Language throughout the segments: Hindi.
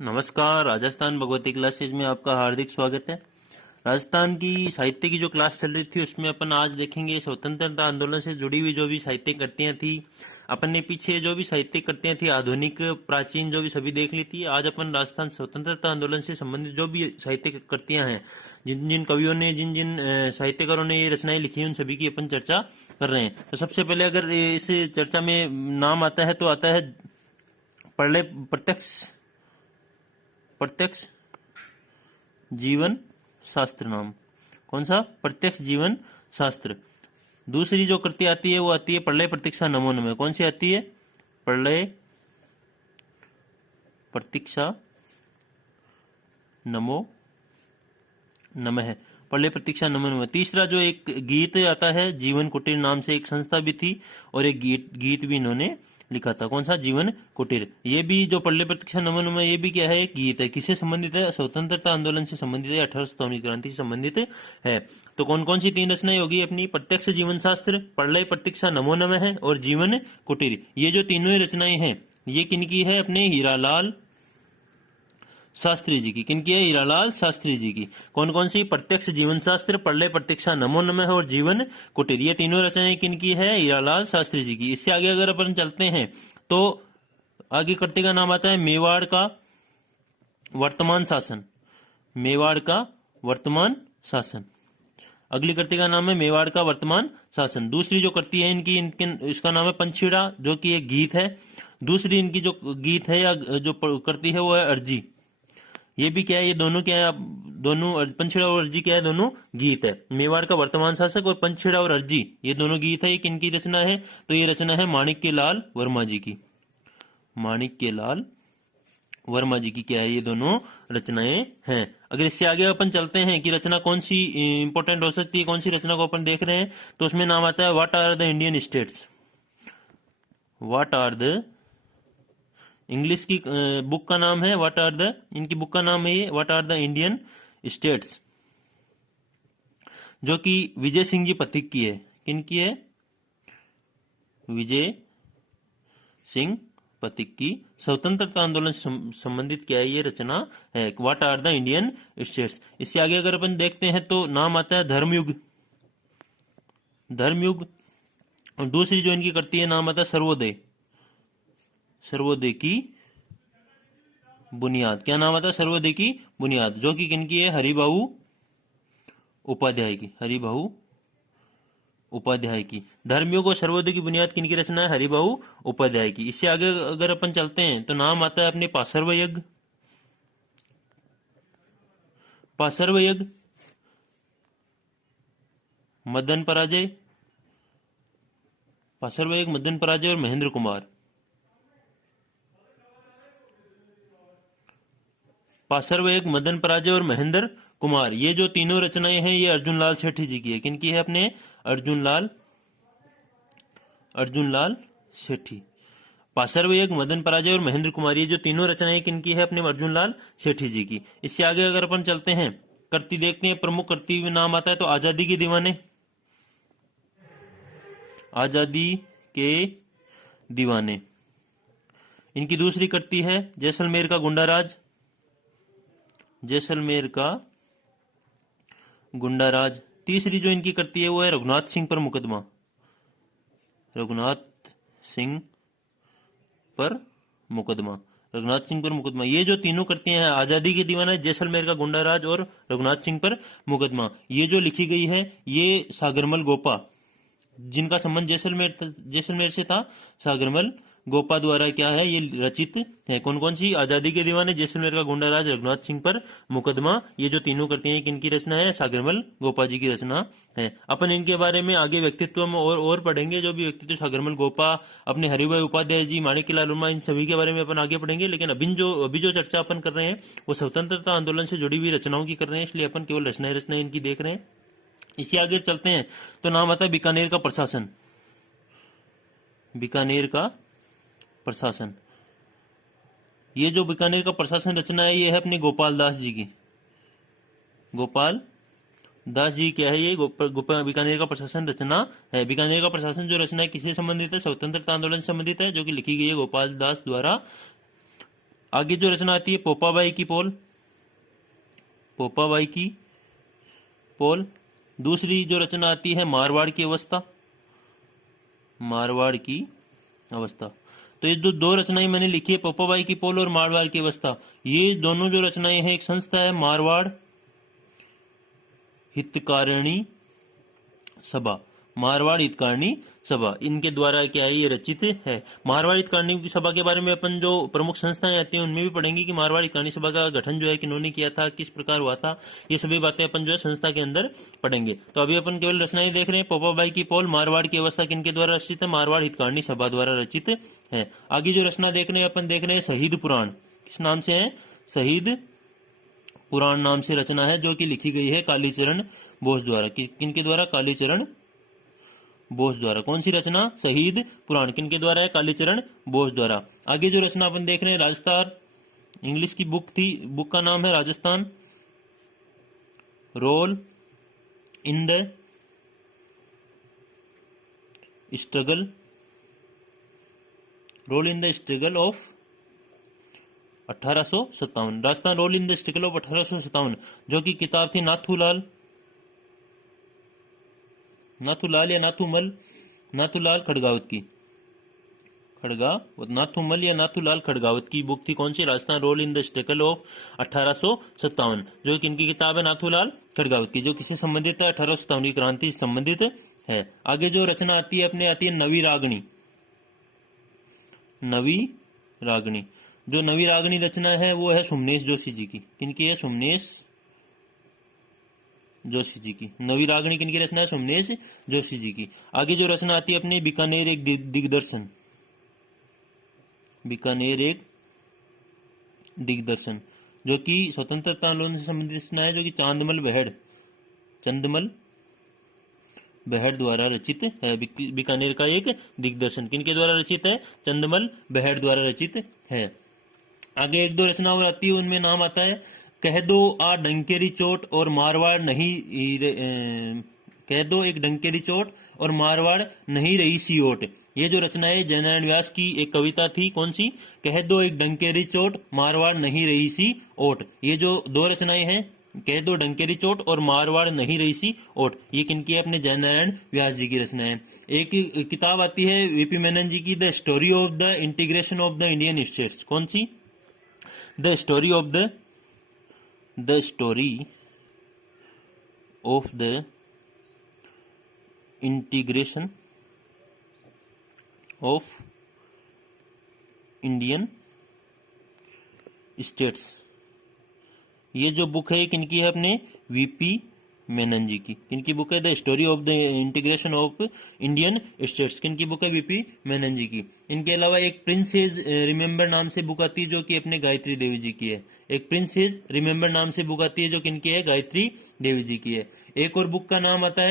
नमस्कार। राजस्थान भगवती क्लासेज में आपका हार्दिक स्वागत है। राजस्थान की साहित्य की जो क्लास चल रही थी उसमें अपन आज देखेंगे स्वतंत्रता आंदोलन से जुड़ी हुई जो भी साहित्य कृतियां थी। अपन ने पीछे जो भी साहित्य कृतियां थी आधुनिक प्राचीन जो भी सभी देख ली थी। आज अपन राजस्थान स्वतंत्रता आंदोलन से संबंधित जो भी साहित्य कृतियां हैं, जिन जिन कवियों ने जिन जिन साहित्यकारों ने ये रचनाएं लिखी हैं, उन सभी की अपन चर्चा कर रहे हैं। तो सबसे पहले अगर इस चर्चा में नाम आता है तो आता है प्रत्यक्ष प्रत्यक्ष जीवन शास्त्र। नाम कौन सा? प्रत्यक्ष जीवन शास्त्र। दूसरी जो कृति आती है वो आती है प्रलय प्रतीक्षा नमो नमः। कौन सी आती है? प्रलय प्रतीक्षा नमो नमः। प्रलय प्रतीक्षा नमो नमः। तीसरा जो एक गीत आता है, जीवन कुटीर नाम से एक संस्था भी थी और एक गीत भी इन्होंने लिखा था। कौन सा? जीवन कुटीर। ये भी जो प्रलय प्रतीक्षा नमो नमः, ये भी क्या है? एक गीत है। किससे संबंधित है? स्वतंत्रता आंदोलन से संबंधित है, 1857 क्रांति से संबंधित है। तो कौन कौन सी तीन रचनाएं होगी अपनी? प्रत्यक्ष जीवन शास्त्र, प्रलय प्रतीक्षा नमो नमः है और जीवन कुटीर। ये जो तीनों ही रचनाएं हैं ये किनकी है? अपने हीरालाल शास्त्री जी की। किनकी है? हीरालाल शास्त्री जी की। कौन कौन सी? प्रत्यक्ष जीवन शास्त्र, प्रलय प्रतीक्षा नमो नमः और जीवन कुटीर। ये तीनों रचनाएं किनकी है? हीरालाल शास्त्री जी की। इससे आगे अगर अपन चलते हैं तो आगे कृति का नाम आता है मेवाड़ का वर्तमान शासन। मेवाड़ का वर्तमान शासन। अगली कृति का नाम है मेवाड़ का वर्तमान शासन। दूसरी जो कृति है इनकी इसका नाम है पंछीड़ा, जो कि एक गीत है। दूसरी इनकी जो गीत है या जो कृति है वो है अर्जी। ये भी क्या है? ये दोनों क्या है? दोनों पंछीड़ा और अर्जी क्या है? दोनों गीत है। मेवाड़ का वर्तमान शासक और पंछीड़ा और अर्जी ये दोनों गीत है। ये किनकी रचना है? तो ये रचना है माणिक्य लाल वर्मा जी की। माणिक्य लाल वर्मा जी की क्या है? ये दोनों रचनाएं हैं। अगर इससे आगे अपन चलते हैं कि रचना कौन सी इंपॉर्टेंट हो सकती है, कौन सी रचना को अपन देख रहे हैं, तो उसमें नाम आता है what are the Indian states. What are the, English की बुक का नाम है व्हाट आर द, इनकी बुक का नाम है ये what are the Indian states, जो कि विजय सिंह जी पथिक की है। किनकी है? विजय सिंह पथिक की। स्वतंत्रता आंदोलन से संबंधित क्या है? ये रचना है what are the Indian states. इससे आगे अगर अपन देखते हैं तो नाम आता है धर्मयुग। धर्मयुग। और दूसरी जो इनकी करती है नाम आता है सर्वोदय। सर्वोदय की बुनियाद। क्या नाम आता है? सर्वोदय की बुनियाद, जो कि किनकी है? हरिबाहु उपाध्याय की। हरिबाहु उपाध्याय की। धर्मयुग और सर्वोदय की बुनियाद किनकी रचना है? हरिबाहु उपाध्याय की। इससे आगे अगर अपन चलते हैं तो नाम आता है अपने पार्श्व यज्ञ। पार्श्व यज्ञ, मदन पराजय, पार्श्व यज्ञ, मदन पराजय और महेंद्र कुमार। पार्श्व यज्ञ, मदन पराजय और महेंद्र कुमार, ये जो तीनों रचनाएं हैं ये अर्जुन लाल सेठी जी की है। किनकी है? अपने अर्जुन लाल सेठी। पार्श्व यज्ञ, मदन पराजय और महेंद्र कुमार, ये जो तीनों रचनाएं किनकी है? अपने अर्जुन लाल सेठी जी की। इससे आगे अगर अपन चलते हैं, कृति देखते हैं, प्रमुख कृति में नाम आता है तो आजादी के दीवाने। आजादी के दीवाने। इनकी दूसरी कृति है जैसलमेर का गुंडाराज। जैसलमेर का गुंडाराज। तीसरी जो इनकी कृति है वो है रघुनाथ सिंह पर मुकदमा। रघुनाथ सिंह पर मुकदमा। रघुनाथ सिंह पर मुकदमा। ये जो तीनों कृतियां हैं, आजादी के दीवाना, जैसलमेर का गुंडाराज और रघुनाथ सिंह पर मुकदमा, ये जो लिखी गई है ये सागरमल गोपा, जिनका संबंध जैसलमेर से था, सागरमल गोपा द्वारा क्या है ये रचित है। कौन कौन सी? आजादी के दीवाने, जैसलमेर का गुंडाराज, रघुनाथ सिंह पर मुकदमा, ये जो तीनों कृतियां किनकी रचना है? सागरमल गोपा जी की रचना है। अपन इनके बारे में आगे व्यक्तित्व में और पढ़ेंगे। जो भी व्यक्तित्व, सागरमल गोपा, अपने हरिभाई उपाध्याय जी, माणिक्य लाल वर्मा, इन सभी के बारे में अपन आगे पढ़ेंगे। लेकिन अभी जो चर्चा अपन कर रहे हैं वो स्वतंत्रता आंदोलन से जुड़ी हुई रचनाओं की कर रहे हैं, इसलिए अपन केवल रचनाएं इनकी देख रहे हैं। इसी आगे चलते हैं तो नाम आता है बीकानेर का प्रशासन। बीकानेर का प्रशासन। ये जो बीकानेर का प्रशासन रचना है ये है अपनी गोपाल दास जी की। गोपाल दास जी क्या है? ये बीकानेर का प्रशासन रचना है। बीकानेर का प्रशासन जो रचना है किससे संबंधित है? स्वतंत्रता आंदोलन से संबंधित है, जो कि लिखी गई है गोपाल दास द्वारा। आगे जो रचना आती है पोपाबाई की पोल, पोपाबाई की पोल। दूसरी जो रचना आती है मारवाड़ की अवस्था, मारवाड़ की अवस्था। तो ये जो दो रचनाएं मैंने लिखी है पोपाबाई की पोल और मारवाड़ की अवस्था, ये दोनों जो रचनाएं हैं एक संस्था है मारवाड़ हितकारिणी सभा, मारवाड़ हितकारिणी सभा, इनके द्वारा क्या है ये रचित है। मारवाड़ हितकारिणी सभा के बारे में अपन जो प्रमुख संस्थाएं आती हैं उनमें भी पढ़ेंगे कि मारवाड़ हितकारिणी सभा का गठन जो है किन्होंने किया था, किस प्रकार हुआ था, ये सभी बातें अपन जो है संस्था के अंदर पढ़ेंगे। तो अभी अपन केवल रचनाएं देख रहे हैं। पोपाबाई की पोल मारवाड़ की अवस्था किनके द्वारा रचित है, मारवाड़ हितकारिणी सभा द्वारा रचित है। आगे जो रचना देख रहे हैं अपन देख रहे हैं शहीद पुराण, किस नाम से है, शहीद पुराण नाम से रचना है जो कि लिखी गई है कालीचरण बोस द्वारा। किनके द्वारा, कालीचरण बोस द्वारा। कौन सी रचना, शहीद पुराण, किनके द्वारा है, कालीचरण बोस द्वारा। आगे जो रचना अपन देख रहे हैं राजस्थान, इंग्लिश की बुक थी, बुक का नाम है Rajasthan role in the struggle, role in the struggle of 1857, Rajasthan role in the struggle of 1857, जो कि किताब थी नाथूलाल या नाथूलाल खड़गावत की, नाथूमल या नाथूलाल खड़गावत की बुक थी। कौन सी, Rajasthan role in the struggle of 1857, जो कि इनकी किताब है नाथूलाल खड़गावत की, जो किससे संबंधित है, 1857 की क्रांति से संबंधित है। आगे जो रचना आती है अपने आती है नवी रागनी, नवी रागनी। जो नवी रागनी रचना है वो है सुमनेश जोशी जी की, किनकी है, सुमनेश जोशी जी की। नवी रागनी किनकी रचना है, सुमनेश जोशी जी की। आगे जो रचना आती है अपने बीकानेर एक दिग्दर्शन, बीकानेर एक दिग्दर्शन, जो कि स्वतंत्रता आंदोलन से संबंधित रचना है, जो कि चंदमल बेहड़ द्वारा रचित है। बीकानेर का एक दिग्दर्शन किनके द्वारा रचित है, चंदमल बेहड़ द्वारा रचित है। आगे एक दो रचना और आती है, उनमें नाम आता है कह दो आ डंकेरी चोट और मारवाड़ नहीं, कह दो एक डंकेरी चोट और मारवाड़ नहीं रही सी ओट। ये जो रचना है जयनारायण व्यास की एक कविता थी, कौन सी, कह दो एक डंकेरी चोट मारवाड़ नहीं रही सी ओट। ये जो दो रचनाएं हैं, कह दो डंकेरी चोट और मारवाड़ नहीं रही सी ओट, ये किनकी है, अपने जयनारायण व्यास जी की रचना है। एक किताब आती है वीपी मेनन जी की, the story of the integration of the Indian states. कौन सी, the story of the integration of Indian states. ये जो बुक है किनकी है, अपने वीपी मेनन जी की। किनकी बुक है, the story of the integration of Indian states, किनकी बुक है, वीपी मेनन जी की। इनके अलावा एक प्रिंसेस रिमेंबर नाम से बुक आती है, जो कि अपने गायत्री देवी जी की है। एक प्रिंसेस रिमेंबर नाम से बुक आती है, जो किनकी है, गायत्री देवी जी की है। एक और बुक का नाम आता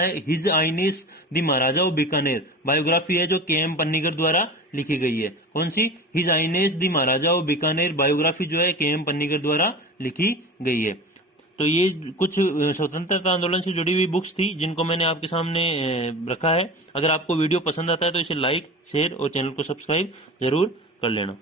है, his highness the maharaja of Bikaner, biography है जो के.एम. पन्नीगर द्वारा लिखी गई है। कौन सी, his highness the maharaja of Bikaner, biography जो है के.एम. पन्नीगर द्वारा लिखी गई है। तो ये कुछ स्वतंत्रता आंदोलन से जुड़ी हुई बुक्स थी जिनको मैंने आपके सामने रखा है। अगर आपको वीडियो पसंद आता है तो इसे लाइक, शेयर और चैनल को सब्सक्राइब जरूर कर लेना।